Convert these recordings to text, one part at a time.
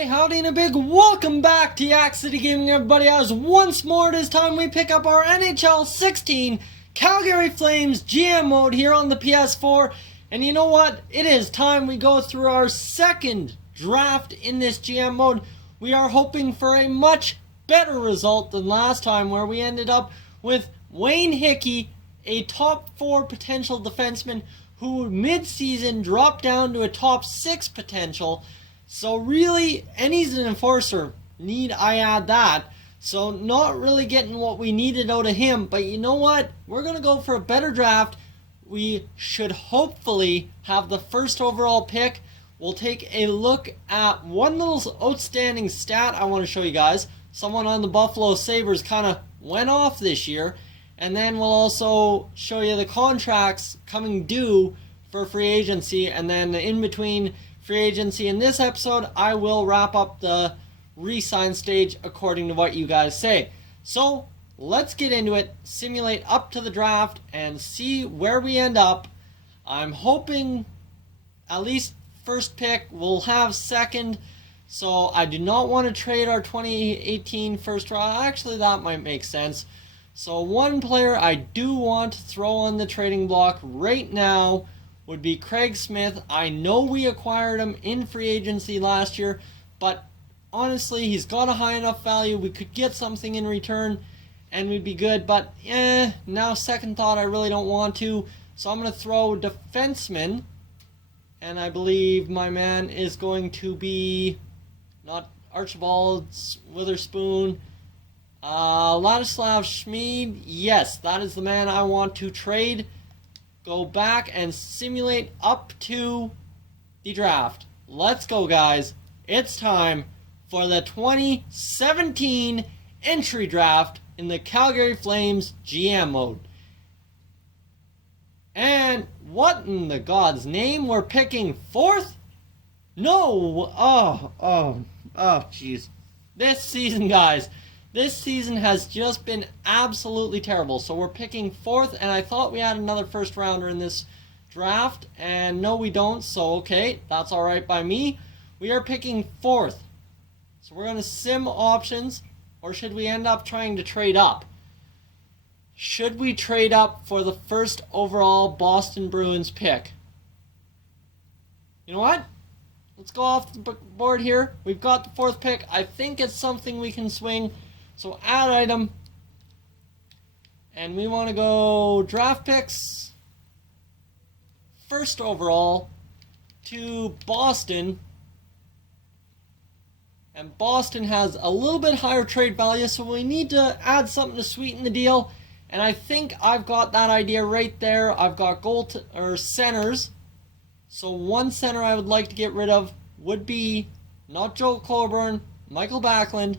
Hey, howdy and a big welcome back to Yak-City Gaming, everybody, as once more it is time we pick up our NHL 16 Calgary Flames GM mode here on the PS4. And you know what? It is time we go through our second draft in this GM mode. We are hoping for a much better result than last time, where we ended up with Wayne Hickey, a top 4 potential defenseman who mid-season dropped down to a top 6 potential. So really, and he's an enforcer, need I add that. So not really getting what we needed out of him, but you know what? We're going to go for a better draft. We should hopefully have the first overall pick. We'll take a look at one little outstanding stat I want to show you guys. Someone on the Buffalo Sabres kind of went off this year. And then we'll also show you the contracts coming due for free agency, and then in between free agency in this episode, I will wrap up the re-sign stage according to what you guys say. So let's get into it, simulate up to the draft, and see where we end up. I'm hoping at least first pick, we'll have second, so I do not want to trade our 2018 first round. Actually, that might make sense. So one player I do want to throw on the trading block right now would be Craig Smith. I know we acquired him in free agency last year, but honestly, he's got a high enough value. We could get something in return and we'd be good, but now second thought, I really don't want to. So I'm going to throw defenseman, and I believe my man is going to be not Archibald Witherspoon, Ladislav Schmid. Yes, that is the man I want to trade. Go back and simulate up to the draft. Let's go, guys. It's time for the 2017 entry draft in the Calgary Flames GM mode. And what in the God's name? We're picking fourth? No! Oh, jeez. This season, guys. This season has just been absolutely terrible. So we're picking fourth, and I thought we had another first rounder in this draft, and no, we don't. So okay, that's all right by me. We are picking fourth. So we're going to sim options, or should we end up trying to trade up? Should we trade up for the first overall Boston Bruins pick? You know what? Let's go off the board here. We've got the fourth pick. I think it's something we can swing. So add item, and we want to go draft picks, first overall, to Boston. And Boston has a little bit higher trade value, so we need to add something to sweeten the deal. And I think I've got that idea right there. I've got centers. So one center I would like to get rid of would be not Joe Colborne, Michael Backlund.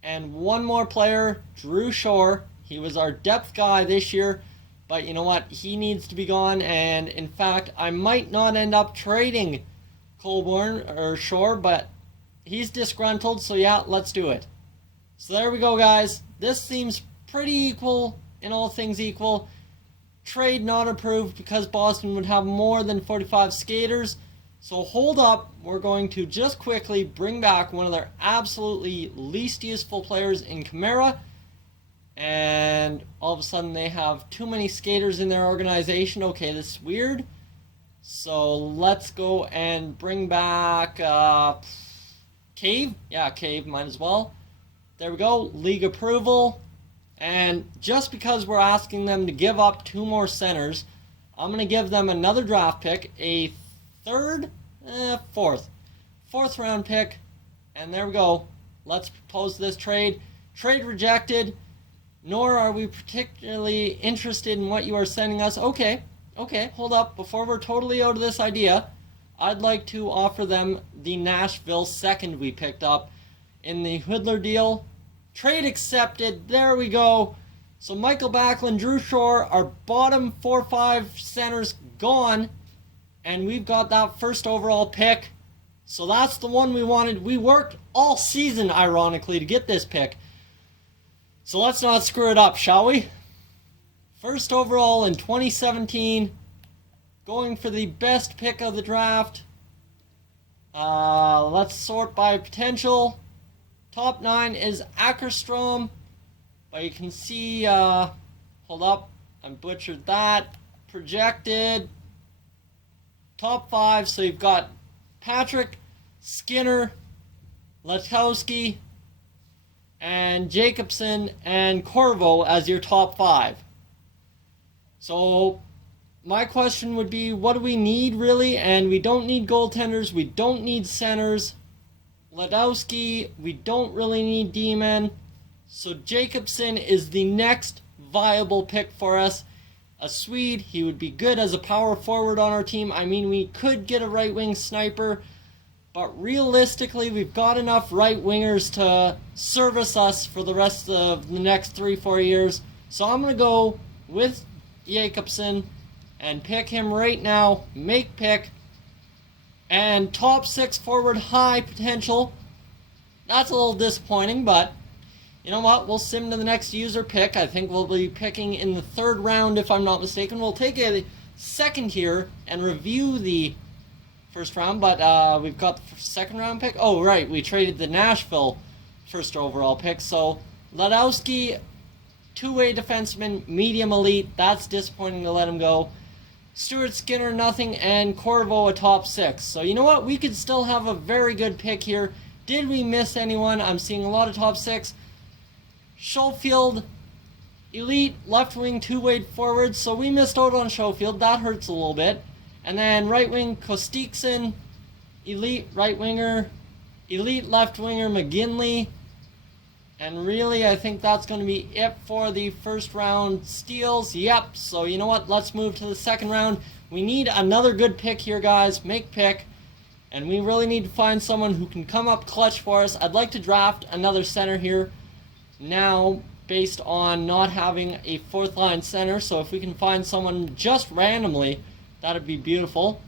And one more player, Drew Shore. He was our depth guy this year, but you know what? He needs to be gone, and in fact, I might not end up trading Colborne or Shore, but he's disgruntled, so yeah, let's do it. So there we go, guys. This seems pretty equal in all things equal. Trade not approved because Boston would have more than 45 skaters. So hold up, we're going to just quickly bring back one of their absolutely least useful players in Kamara. And all of a sudden they have too many skaters in their organization. Okay, this is weird. So let's go and bring back Cave. Yeah, Cave, might as well. There we go, league approval. And just because we're asking them to give up 2 more centers, I'm going to give them another draft pick, a fourth round pick, and there we go. Let's propose this trade. Trade rejected, nor are we particularly interested in what you are sending us. Okay, hold up. Before we're totally out of this idea, I'd like to offer them the Nashville second we picked up in the Hoodler deal. Trade accepted. There we go. So Michael Backlund, Drew Shore, our bottom 4-5 centers gone. And we've got that first overall pick. So that's the one we wanted. We worked all season, ironically, to get this pick. So let's not screw it up, shall we? First overall in 2017. Going for the best pick of the draft. Let's sort by potential. Top 9 is Ackerstrom, but you can see, hold up, I butchered that. Projected. Top 5, so you've got Patrick, Skinner, Letowski, and Jacobson and Corvo as your top 5. So my question would be, what do we need really? And we don't need goaltenders, we don't need centers. Ledowski, we don't really need D-men. So Jacobson is the next viable pick for us. A Swede, he would be good as a power forward on our team. I mean, we could get a right wing sniper, but realistically, we've got enough right wingers to service us for the rest of the next 3-4 years. So I'm going to go with Jacobson and pick him right now. Make pick. And top 6 forward, high potential. That's a little disappointing, but you know what? We'll sim to the next user pick. I think we'll be picking in the 3rd round, if I'm not mistaken. We'll take a second here and review the 1st round, but we've got the 2nd round pick. Oh, right. We traded the Nashville 1st overall pick. So Ledowski, two-way defenseman, medium elite. That's disappointing to let him go. Stuart Skinner, nothing, and Corvo, a top 6. So you know what? We could still have a very good pick here. Did we miss anyone? I'm seeing a lot of top 6. Schofield, elite, left wing, two-way forward. So we missed out on Schofield. That hurts a little bit. And then right wing, Kostikson, elite right winger, elite left winger, McGinley. And really, I think that's going to be it for the 1st round steals. Yep, so you know what? Let's move to the 2nd round. We need another good pick here, guys. Make pick. And we really need to find someone who can come up clutch for us. I'd like to draft another center here now based on not having a 4th line center. So if we can find someone just randomly, that'd be beautiful.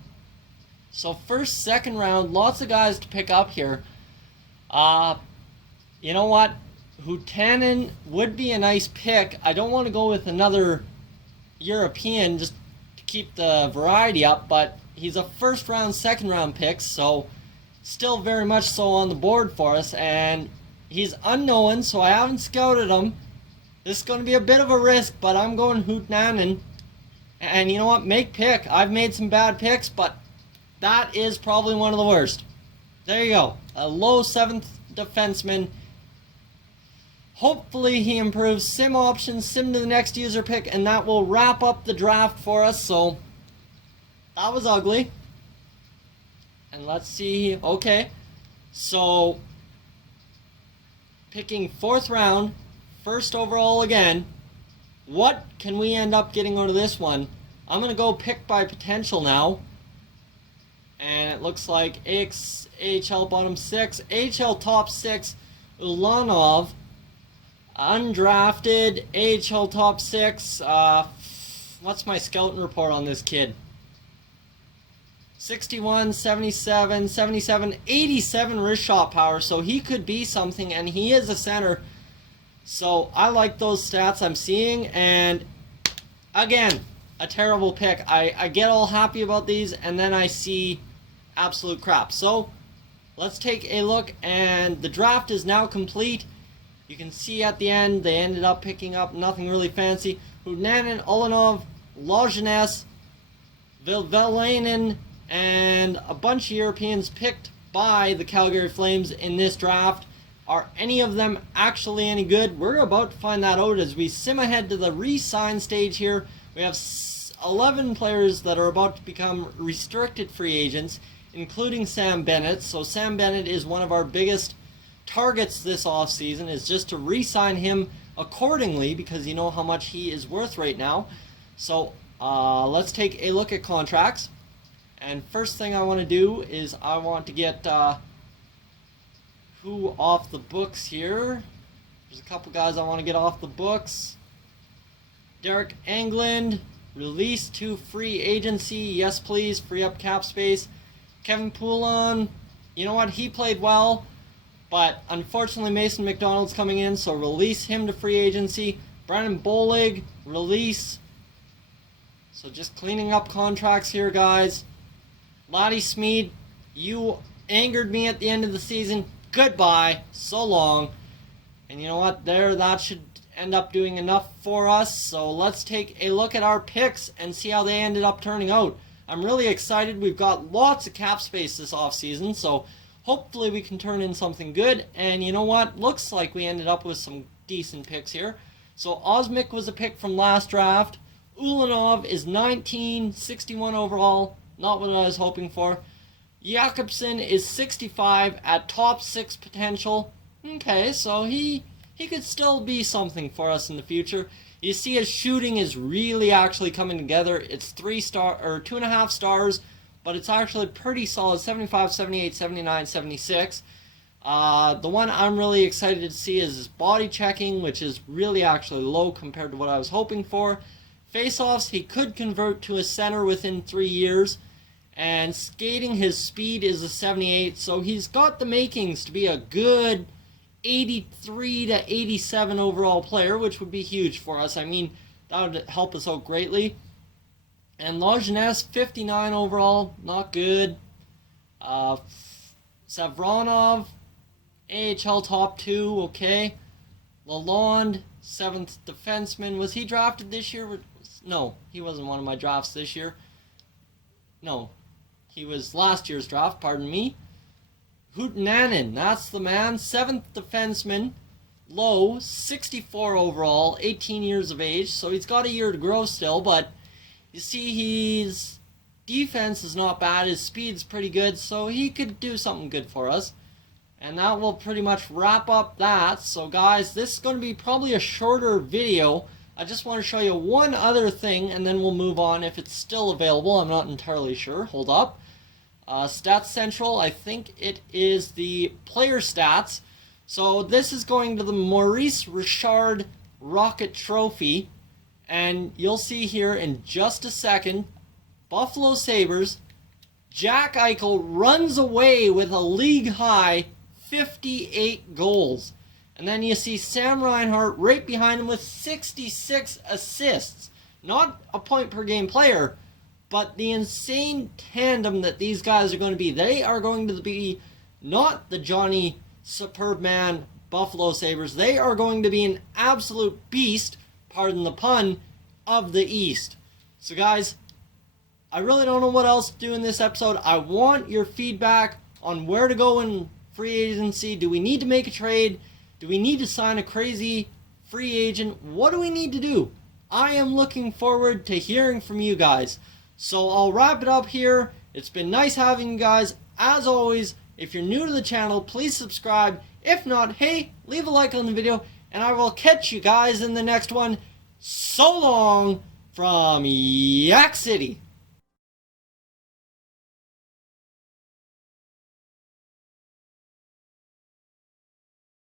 So 1st, 2nd round, lots of guys to pick up here. You know what? Hutanen would be a nice pick. I don't want to go with another European just to keep the variety up, but he's a 1st round, 2nd round pick, so still very much so on the board for us, and he's unknown, so I haven't scouted him. This is going to be a bit of a risk, but I'm going Hutanen. And you know what? Make pick. I've made some bad picks, but that is probably one of the worst. There you go. A low 7th defenseman. Hopefully he improves. Sim options, sim to the next user pick, and that will wrap up the draft for us. So that was ugly. And let's see. Okay. So picking 4th round, 1st overall again. What can we end up getting out of this one? I'm going to go pick by potential now. And it looks like AHL bottom 6, AHL top 6, Ulanov. Undrafted, AHL top 6. What's my scouting report on this kid? 61, 77, 77, 87 wrist shot power. So he could be something, and he is a center. So I like those stats I'm seeing. And again, a terrible pick. I get all happy about these, and then I see absolute crap. So let's take a look, and the draft is now complete. You can see at the end, they ended up picking up nothing really fancy. Hudnanen, Ulanov, Lojnes, Vilvelainen, and a bunch of Europeans picked by the Calgary Flames in this draft. Are any of them actually any good? We're about to find that out as we sim ahead to the re-sign stage here. We have 11 players that are about to become restricted free agents, including Sam Bennett. So Sam Bennett is one of our biggest targets this offseason, is just to re-sign him accordingly because you know how much he is worth right now. So let's take a look at contracts. And first thing I want to do is I want to get who off the books here. There's a couple guys I want to get off the books. Derek Englund, release to free agency. Yes, please. Free up cap space. Kevin Poulin, you know what? He played well. But unfortunately, Mason McDonald's coming in, so release him to free agency. Brandon Bolig, release. So just cleaning up contracts here, guys. Laddie Smeed, you angered me at the end of the season. Goodbye. So long. And you know what? That should end up doing enough for us. So let's take a look at our picks and see how they ended up turning out. I'm really excited. We've got lots of cap space this offseason, so hopefully we can turn in something good. And you know what? Looks like we ended up with some decent picks here. So Osmik was a pick from last draft. Ulanov is 19, 61 overall. Not what I was hoping for. Jakobsen is 65 at top 6 potential. Okay, so he could still be something for us in the future. You see his shooting is really actually coming together. It's 2.5 stars, but it's actually pretty solid. 75, 78, 79, 76. The one I'm really excited to see is his body checking, which is really actually low compared to what I was hoping for. Face-offs, he could convert to a center within 3 years. And skating, his speed is a 78, so he's got the makings to be a good 83 to 87 overall player, which would be huge for us. I mean, that would help us out greatly. And Lajeunesse, 59 overall, not good. Savronov, AHL top 2, okay. Lalonde, 7th defenseman. Was he drafted this year? No, he wasn't one of my drafts this year. No, he was last year's draft, pardon me. Houtnanen, that's the man. 7th defenseman, low, 64 overall, 18 years of age. So he's got a year to grow still, but you see his defense is not bad. His speed's pretty good, so he could do something good for us. And that will pretty much wrap up that. So guys, this is going to be probably a shorter video. I just want to show you one other thing, and then we'll move on if it's still available. I'm not entirely sure. Hold up. Stats Central, I think it is the player stats. So this is going to the Maurice Richard Rocket Trophy. And you'll see here in just a second, Buffalo Sabres, Jack Eichel runs away with a league-high 58 goals. And then you see Sam Reinhart right behind him with 66 assists. Not a point-per-game player, but the insane tandem that these guys are going to be. They are going to be not the Johnny Superb Man Buffalo Sabres. They are going to be an absolute beast, pardon the pun, of the East. So guys, I really don't know what else to do in this episode. I want your feedback on where to go in free agency. Do we need to make a trade? Do we need to sign a crazy free agent? What do we need to do? I am looking forward to hearing from you guys. So I'll wrap it up here. It's been nice having you guys. As always, if you're new to the channel, please subscribe. If not, hey, leave a like on the video, and I will catch you guys in the next one. So long from Yak City.